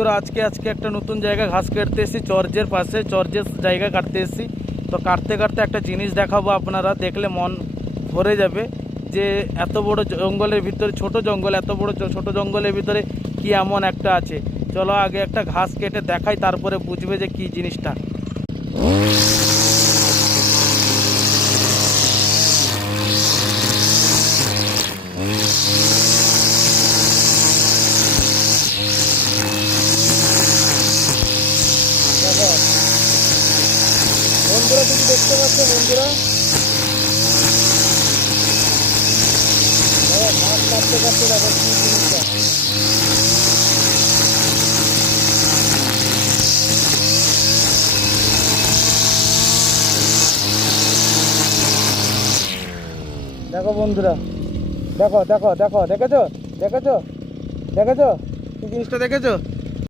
বন্ধুরা আজকে একটা নতুন জায়গা ঘাস কাটতে এসেছি, চর্চের পাশে চর্চের জায়গা কাটতে এসেছি। তো কাটতে কাটতে একটা জিনিস দেখাবো, আপনারা দেখলে মন ভরে যাবে যে এত বড় জঙ্গলের ভিতরে, ছোট জঙ্গল, এত বড় ছোট জঙ্গলের ভিতরে কি এমন একটা আছে। চলো আগে একটা ঘাস কেটে দেখাই, তারপরে বুঝবে যে কি জিনিসটা। বন্ধুরা তুমি দেখতে পাচ্ছ, বন্ধুরা ঘাস কাটতে কাটতে দেখো কি জিনিসটা। দেখো বন্ধুরা, দেখো দেখো দেখো, দেখেছো দেখেছো দেখেছো কি জিনিসটা দেখেছো?